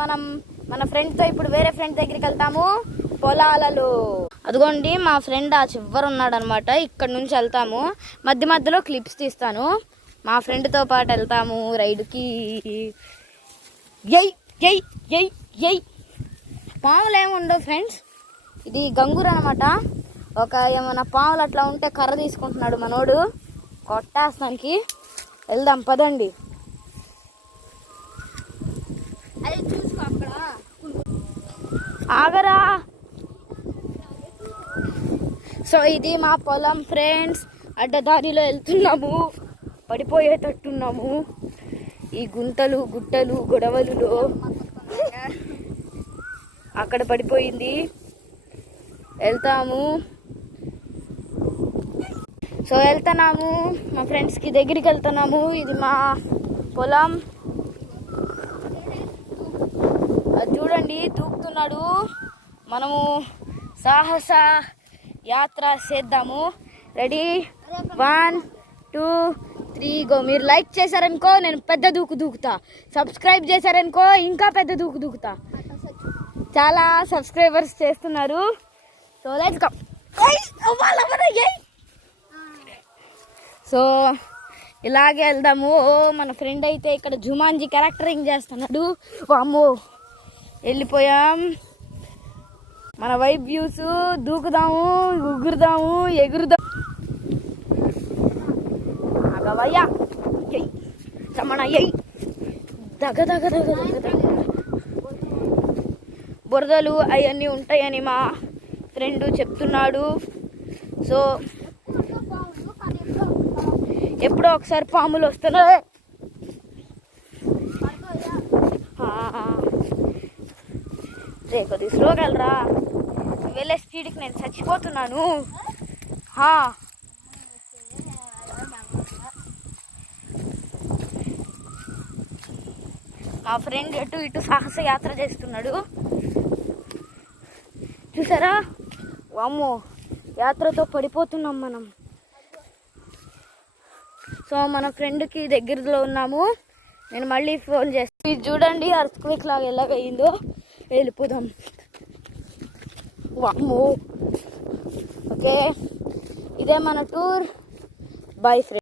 మనం మన ఫ్రెండ్తో ఇప్పుడు వేరే ఫ్రెండ్ దగ్గరికి వెళ్తాము పొలాలలో. అదిగోండి మా ఫ్రెండ్ ఆ చివరు ఉన్నాడు అనమాట. ఇక్కడ నుంచి వెళ్తాము, మధ్య మధ్యలో క్లిప్స్ తీస్తాను. మా ఫ్రెండ్తో పాటు వెళ్తాము రైడ్కి. ఎయ్ ఎయ్ ఎయ్ ఎయ్. పాములు ఏముండవు ఫ్రెండ్స్, ఇది గంగూరు అనమాట. ఒక ఏమైనా పాములు అట్లా ఉంటే కర్ర తీసుకుంటున్నాడు మనోడు కొట్టేస్తానికి. వెళ్దాం పదండి. అది చూసుకో అక్కడ ఆగరా. సో ఇది మా పొలం ఫ్రెండ్స్. అడ్డదారిలో వెళ్తున్నాము, పడిపోయేటట్టున్నాము ఈ గుంతలు గుట్టలు గొడవలులో. అక్కడ పడిపోయింది, వెళ్తాము. సో వెళ్తున్నాము, మా ఫ్రెండ్స్కి దగ్గరికి వెళ్తున్నాము. ఇది మా పొలం. అది చూడండి దూకుతున్నాడు. మనము సాహస యాత్ర చేద్దాము. Ready 1 2 3 go. మీరు లైక్ చేశారనుకో నేను పెద్ద దూకుతా. సబ్స్క్రైబ్ చేశారనుకో ఇంకా పెద్ద దూకుతా. చాలా సబ్స్క్రైబర్స్ చేస్తున్నారు. So let's go. సో ఇలాగే వెళ్దాము. మన ఫ్రెండ్ అయితే ఇక్కడ జుమాన్జీ క్యారెక్టరింగ్ చేస్తున్నాడు. వామ్మో వెళ్ళిపోయాం. మన వైబ్ వ్యూస్ దూకుదాము, ఉగురుదాము, ఎగురుదాం. అగవయ్యా రమణ ఎయ్ దగ దగ దగ దగ దగ. బురదలు అవన్నీ ఉంటాయని మా ఫ్రెండ్ చెప్తున్నాడు. సో ఎప్పుడో ఒకసారి పాములు వస్తున్నాయి. రేపు స్లోగా వెళ్ళరా, వెళ్ళే స్పీడ్కి నేను చచ్చిపోతున్నాను. మా ఫ్రెండ్ అటు ఇటు సాహస యాత్ర చేస్తున్నాడు చూసారా. వామ్మో యాత్రతో పడిపోతున్నాం మనం. సో మన ఫ్రెండ్కి దగ్గరలో ఉన్నాము. నేను మళ్ళీ ఫోన్ చేస్తాను. ఇది చూడండి అర్త్క్వేక్ లాగా ఎలాగయిందో. వెళ్ళిపోదాం. వామ్మో ఓకే, ఇదే మన టూర్. By friend.